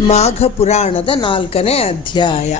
ಮಾಘ ಪುರಾಣದ ನಾಲ್ಕನೇ ಅಧ್ಯಾಯ.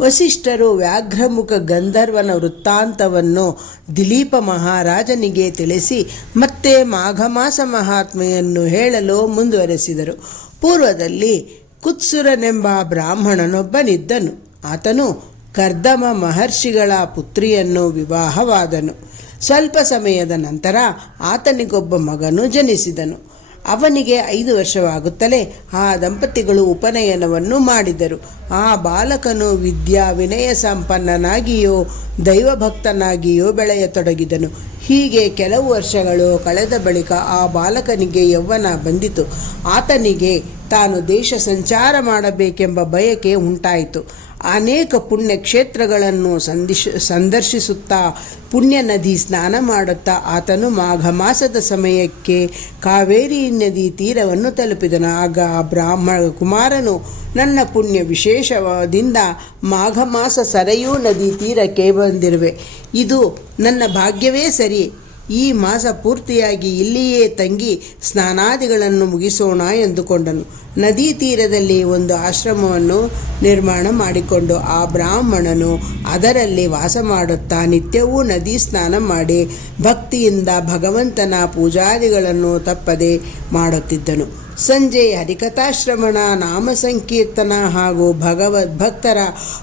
ವಸಿಷ್ಠರು ವ್ಯಾಘ್ರಮುಖ ಗಂಧರ್ವನ ವೃತ್ತಾಂತವನ್ನು ದಿಲೀಪ ಮಹಾರಾಜನಿಗೆ ತಿಳಿಸಿ, ಮತ್ತೆ ಮಾಘ ಮಾಸ ಮಹಾತ್ಮೆಯನ್ನು ಹೇಳಲು ಮುಂದುವರೆಸಿದರು. ಪೂರ್ವದಲ್ಲಿ ಕುತ್ಸುರನೆಂಬ ಬ್ರಾಹ್ಮಣನೊಬ್ಬನಿದ್ದನು. ಆತನು ಕರ್ದಮ ಮಹರ್ಷಿಗಳ ಪುತ್ರಿಯನ್ನು ವಿವಾಹವಾದನು. ಸ್ವಲ್ಪ ಸಮಯದ ನಂತರ ಆತನಿಗೊಬ್ಬ ಮಗನು ಜನಿಸಿದನು. ಅವನಿಗೆ ಐದು ವರ್ಷವಾಗುತ್ತಲೇ ಆ ದಂಪತಿಗಳು ಉಪನಯನವನ್ನು ಮಾಡಿದರು. ಆ ಬಾಲಕನು ವಿದ್ಯಾ ವಿನಯ ಸಂಪನ್ನನಾಗಿಯೋ, ದೈವಭಕ್ತನಾಗಿಯೋ ಬೆಳೆಯತೊಡಗಿದನು. ಹೀಗೆ ಕೆಲವು ವರ್ಷಗಳು ಕಳೆದ ಬಳಿಕ ಆ ಬಾಲಕನಿಗೆ ಯೌವನ ಬಂದಿತು. ಆತನಿಗೆ ತಾನು ದೇಶ ಸಂಚಾರ ಮಾಡಬೇಕೆಂಬ ಬಯಕೆ ಉಂಟಾಯಿತು. ಅನೇಕ ಪುಣ್ಯ ಕ್ಷೇತ್ರಗಳನ್ನು ಸಂದಿಶ್ ಸಂದರ್ಶಿಸುತ್ತಾ ಪುಣ್ಯ ನದಿ ಸ್ನಾನ ಮಾಡುತ್ತಾ ಆತನು ಮಾಘ ಮಾಸದ ಸಮಯಕ್ಕೆ ಕಾವೇರಿ ನದಿ ತೀರವನ್ನು ತಲುಪಿದನು. ಆಗ ಬ್ರಾಹ್ಮ ಕುಮಾರನು, ನನ್ನ ಪುಣ್ಯ ವಿಶೇಷದಿಂದ ಮಾಘ ಮಾಸ ಸರಯೂ ನದಿ ತೀರಕ್ಕೆ ಬಂದಿರುವೆ. ಇದು ನನ್ನ ಭಾಗ್ಯವೇ ಸರಿ. ಈ ಮಾಸ ಪೂರ್ತಿಯಾಗಿ ಇಲ್ಲಿಯೇ ತಂಗಿ ಸ್ನಾನಾದಿಗಳನ್ನು ಮುಗಿಸೋಣ ಎಂದುಕೊಂಡನು. ನದಿ ತೀರದಲ್ಲಿ ಒಂದು ಆಶ್ರಮವನ್ನು ನಿರ್ಮಾಣ ಮಾಡಿಕೊಂಡು ಆ ಬ್ರಾಹ್ಮಣನು ಅದರಲ್ಲಿ ವಾಸ ಮಾಡುತ್ತಾ ನಿತ್ಯವೂ ನದಿ ಸ್ನಾನ ಮಾಡಿ ಭಕ್ತಿಯಿಂದ ಭಗವಂತನ ಪೂಜಾದಿಗಳನ್ನು ತಪ್ಪದೆ ಮಾಡುತ್ತಿದ್ದನು. ಸಂಜೆ ಹರಿಕಥಾಶ್ರವಣ ನಾಮ ಸಂಕೀರ್ತನ ಹಾಗೂ ಭಗವದ್ಭಕ್ತರ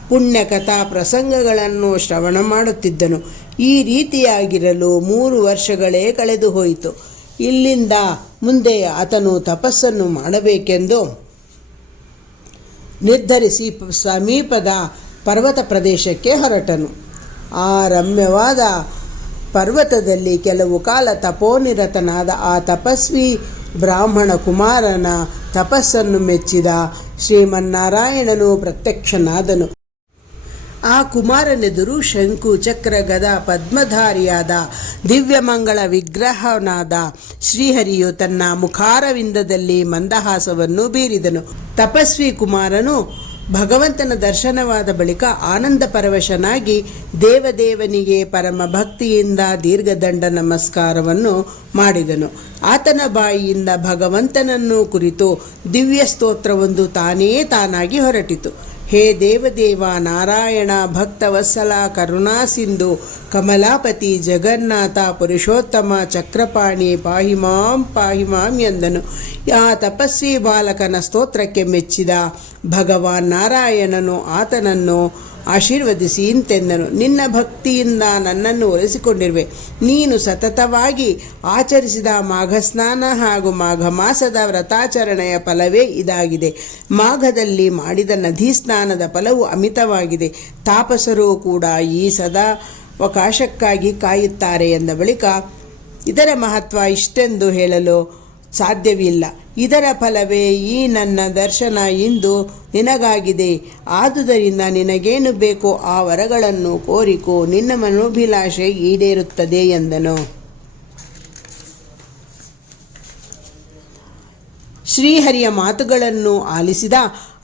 ಪುಣ್ಯಕಥಾ ಪ್ರಸಂಗಗಳನ್ನು ಶ್ರವಣ ಮಾಡುತ್ತಿದ್ದನು. ಈ ರೀತಿಯಾಗಿರಲು ಮೂರು ವರ್ಷಗಳೇ ಕಳೆದು ಹೋಯಿತು. ಇಲ್ಲಿಂದ ಮುಂದೆ ಆತನು ತಪಸ್ಸನ್ನು ಮಾಡಬೇಕೆಂದು ನಿರ್ಧರಿಸಿ ಸಮೀಪದ ಪರ್ವತ ಪ್ರದೇಶಕ್ಕೆ ಹೊರಟನು. ಆ ರಮ್ಯವಾದ ಪರ್ವತದಲ್ಲಿ ಕೆಲವು ಕಾಲ ತಪೋನಿರತನಾದ ಆ ತಪಸ್ವಿ ಬ್ರಾಹ್ಮಣ ಕುಮಾರನ ತಪಸ್ಸನ್ನು ಮೆಚ್ಚಿದ ಶ್ರೀಮನ್ನಾರಾಯಣನು ಪ್ರತ್ಯಕ್ಷನಾದನು. ಆ ಕುಮಾರನೆದುರು ಶಂಕು ಚಕ್ರ ಗದ ಪದ್ಮಧಾರಿಯಾದ ದಿವ್ಯಮಂಗಳ ವಿಗ್ರಹನಾದ ಶ್ರೀಹರಿಯು ತನ್ನ ಮುಖಾರವಿಂದದಲ್ಲಿ ಮಂದಹಾಸವನ್ನು ಬೀರಿದನು. ತಪಸ್ವಿ ಕುಮಾರನು ಭಗವಂತನ ದರ್ಶನವಾದ ಬಳಿಕ ಆನಂದ ಪರವಶನಾಗಿ ದೇವದೇವನಿಗೆ ಪರಮ ಭಕ್ತಿಯಿಂದ ದೀರ್ಘದಂಡ ನಮಸ್ಕಾರವನ್ನು ಮಾಡಿದನು. ಆತನ ಬಾಯಿಯಿಂದ ಭಗವಂತನನ್ನು ಕುರಿತು ದಿವ್ಯ ಸ್ತೋತ್ರವೊಂದು ತಾನೇ ತಾನಾಗಿ ಹೊರಟಿತು. ಹೇ ದೇವದೇವ ನಾರಾಯಣ ಭಕ್ತವತ್ಸಲ ಕರುಣಾಸಿಂಧು ಕಮಲಾಪತಿ ಜಗನ್ನಾಥ, ಪುರುಷೋತ್ತಮ ಚಕ್ರಪಾಣಿ, ಪಾಹಿ ಮಾಂ ಪಾಹಿ ಮಾಂ ಎಂದನು. ಆ ತಪಸ್ವಿ ಬಾಲಕನ ಸ್ತೋತ್ರಕ್ಕೆ ಮೆಚ್ಚಿದ ಭಗವಾನ್ ನಾರಾಯಣನು ಆತನನ್ನು ಆಶೀರ್ವದಿಸಿ ಇಂತೆಂದನು, ನಿನ್ನ ಭಕ್ತಿಯಿಂದ ನನ್ನನ್ನು ಒಲಿಸಿಕೊಂಡಿರುವೆ ನೀನು ಸತತವಾಗಿ ಆಚರಿಸಿದ ಮಾಘಸ್ನಾನ ಹಾಗೂ ಮಾಘ ಮಾಸದ ವ್ರತಾಚರಣೆಯ ಫಲವೇ ಇದಾಗಿದೆ. ಮಾಘದಲ್ಲಿ ಮಾಡಿದ ನದಿ ಸ್ನಾನದ ಫಲವು ಅಮಿತವಾಗಿದೆ. ತಾಪಸರು ಕೂಡ ಈ ಸದಾ ಅವಕಾಶಕ್ಕಾಗಿ ಕಾಯುತ್ತಾರೆ ಎಂದ ಬಳಿಕ, ಇದರ ಮಹತ್ವ ಇಷ್ಟೆಂದು ಹೇಳಲು ಸಾಧ್ಯವಿಲ್ಲ. ಇದರ ಫಲವೇ ಈ ನನ್ನ ದರ್ಶನ ಇಂದು ನಿನಗಾಗಿದೆ. ಆದುದರಿಂದ ನಿನಗೇನು ಬೇಕೋ ಆ ವರಗಳನ್ನು ಕೋರಿಕೋ ನಿನ್ನ ಮನೋಭಿಲಾಷೆ ಈಡೇರುತ್ತದೆ ಎಂದನು. ಶ್ರೀಹರಿಯ ಮಾತುಗಳನ್ನು ಆಲಿಸಿದ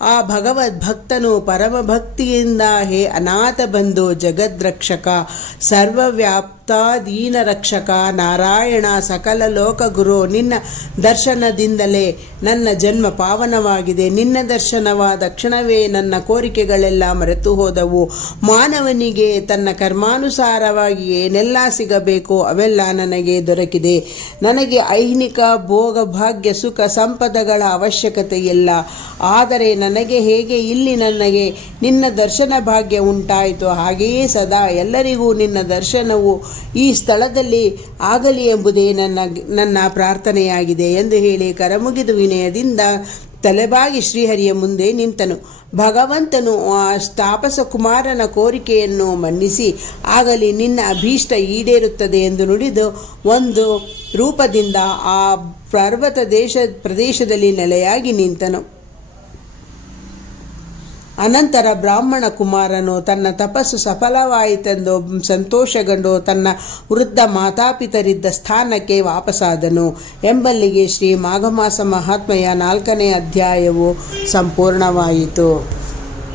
ಆ ಭಗವದ್ಭಕ್ತನು ಪರಮಭಕ್ತಿಯಿಂದ ಹೇ ಅನಾಥ ಬಂಧು ಜಗದ್ರಕ್ಷಕ ಸರ್ವವ್ಯಾಪ್ತ ದೀನರಕ್ಷಕ ನಾರಾಯಣ ಸಕಲ ಲೋಕಗುರು, ನಿನ್ನ ದರ್ಶನದಿಂದಲೇ ನನ್ನ ಜನ್ಮ ಪಾವನವಾಗಿದೆ. ನಿನ್ನ ದರ್ಶನವಾದ ಕ್ಷಣವೇ ನನ್ನ ಕೋರಿಕೆಗಳೆಲ್ಲ ಮರೆತು ಹೋದವು. ಮಾನವನಿಗೆ ತನ್ನ ಕರ್ಮಾನುಸಾರವಾಗಿ ಏನೆಲ್ಲ ಸಿಗಬೇಕು. ಅವೆಲ್ಲ ನನಗೆ ದೊರಕಿದೆ. ನನಗೆ ಐಹಿಕ, ಭೋಗ, ಭಾಗ್ಯ, ಸುಖ, ಸಂಪದಗಳ ಅವಶ್ಯಕತೆ ಇಲ್ಲ ಆದರೆ ನನಗೆ ಹೇಗೆ ಇಲ್ಲಿ ನನಗೆ ನಿನ್ನ ದರ್ಶನ ಭಾಗ್ಯ ಉಂಟಾಯಿತು? ಹಾಗೆಯೇ ಸದಾ ಎಲ್ಲರಿಗೂ ನಿನ್ನ ದರ್ಶನವು ಈ ಸ್ಥಳದಲ್ಲಿ ಆಗಲಿ ಎಂಬುದೇ ನನ್ನ ನನ್ನ ಪ್ರಾರ್ಥನೆಯಾಗಿದೆ ಎಂದು ಹೇಳಿ ಕರಮುಗಿದು ವಿನಯದಿಂದ ತಲೆಬಾಗಿ ಶ್ರೀಹರಿಯ ಮುಂದೆ ನಿಂತನು. ಭಗವಂತನು ಆ ತಾಪಸ ಕುಮಾರನ ಕೋರಿಕೆಯನ್ನು ಮನ್ನಿಸಿ, ಆಗಲಿ ನಿನ್ನ ಅಭೀಷ್ಟ ಈಡೇರುತ್ತದೆ ಎಂದು ನುಡಿದು ಒಂದು ರೂಪದಿಂದ ಆ ಪರ್ವತ ದೇಶ, ಪ್ರದೇಶದಲ್ಲಿ ನೆಲೆಯಾಗಿ ನಿಂತನು. ಅನಂತರ ಬ್ರಾಹ್ಮಣ ಕುಮಾರನು ತನ್ನ ತಪಸ್ಸು ಸಫಲವಾಯಿತೆಂದು ಸಂತೋಷಗೊಂಡು ತನ್ನ ವೃದ್ಧ ಮಾತಾಪಿತರಿದ್ದ ಸ್ಥಾನಕ್ಕೆ ವಾಪಸಾದನು. ಎಂಬಲ್ಲಿಗೆ ಶ್ರೀ ಮಾಘಮಾಸ ಮಹಾತ್ಮೆಯ ನಾಲ್ಕನೇ ಅಧ್ಯಾಯವು ಸಂಪೂರ್ಣವಾಯಿತು.